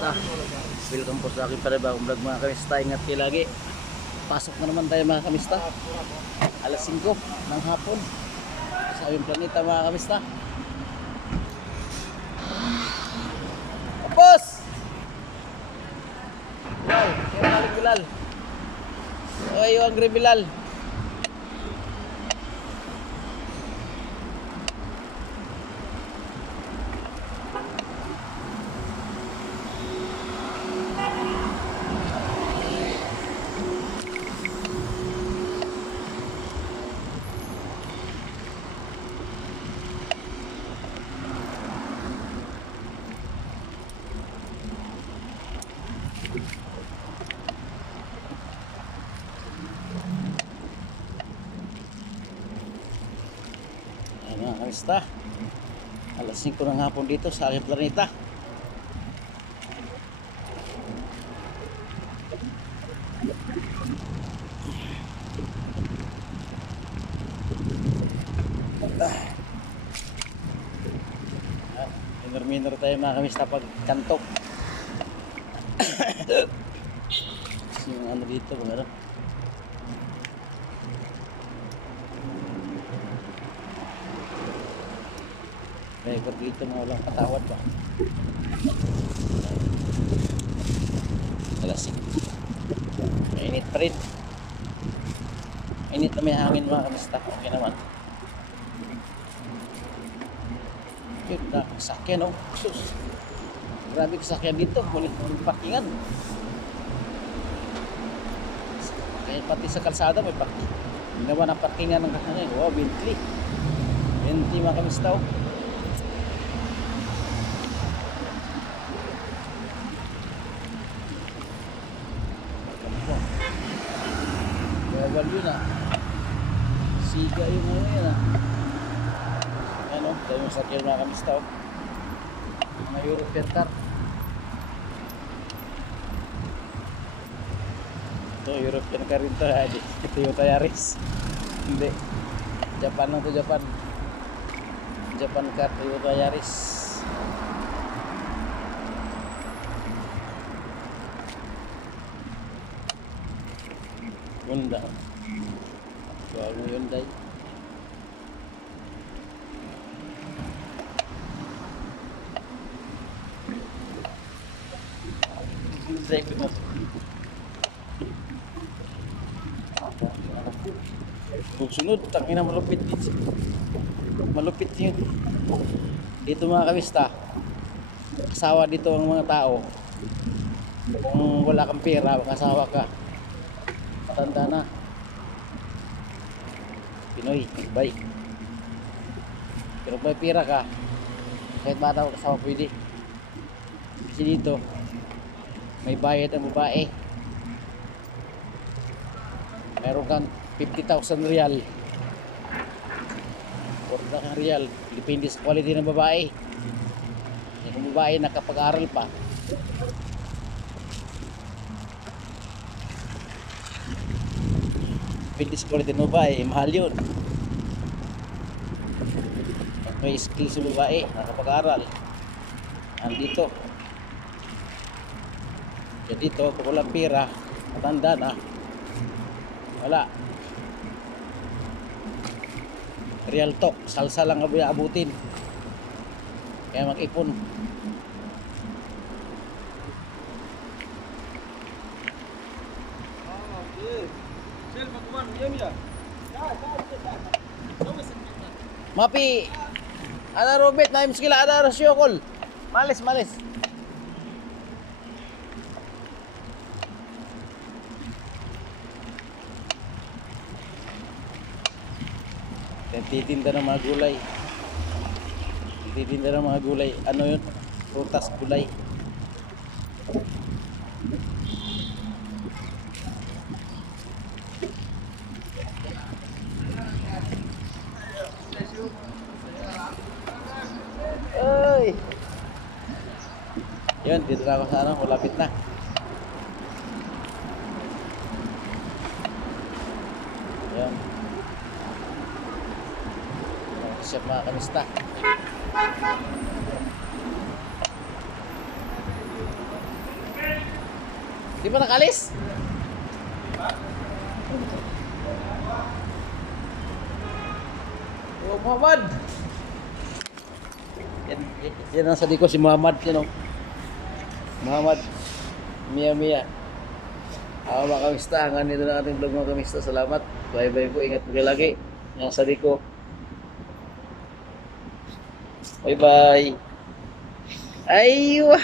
kamista. Welcome po sa aking panibagong vlog mga kamista. Ingat kayo lagi. Pasok na naman tayo mga kamista. Alas 5 ng hapon sa aming planeta mga kamista. Tapos! Ay, kaya maling Bilal. Ay, yung Angry Bilal. Mga kamista, alas 5 ng hapon dito sa aking planeta. Minor tayo mga kamista pag kantok. Yung ano dito mga driver dito mga walang patawad ba. Alas 5. Mainit pa rin. Mainit na may hangin mga kamista. Okay naman. Yun na, sakyan oh. Sus. Grabe kasakyan dito. Mulit parkingan. Kaya pati sa kalsada may parking. Ginawa ng parkingan ng kakanya. Wow, Bentley. Bentley mga kamista oh. Bawal yun ah. Siga yung ano yun ah. Ano, tayo yung sakyan mga kamista oh. Mga European car. Ito European car rin to. Ito yung Yaris. Hindi, Japan lang to, Japan. Japan car, Toyota Yaris. Honda. Bago Hyundai. Sunod, tangina malupit dito. Malupit yun. Dito mga kamista, kasawa dito ang mga tao. Kung wala kang pera, kasawa ka. Matanda na. Pinoy, bike. Pero may pera ka, kahit bata ko kasawa pwede. Kasi dito, may bayad ang babae. Meron kang 50,000 real. Orda kang real. Depende sa quality ng babae. Kung babae nakapag-aral pa, depende sa quality ng babae, mahal yun. May skills sa babae, nakapag-aral. Andito. Kaya dito, kung walang pera, matanda na. Wala. Real talk, salsa lang abutin. Kaya mag-ipon. Mapi, ada Robert, na miskila ada rasyokol. Malis, malis. Titinda ng mga gulay. Titinda ng mga gulay. Ano yun? Prutas, gulay. Ay! Yun, dito na ako sa ano, malapit na. Yun. Siya mga kamista. Di ba nakalis? Oh, Muhammad! Yan ang sabi ko si Muhammad. Yan o. Muhammad. Mia Mia. Ako mga kamista. Hanggang dito na ating vlog mga kamista. Salamat. Bye bye po. Ingat po kayo lagi. Yan ang sabi ko. Bye bye. Aywa!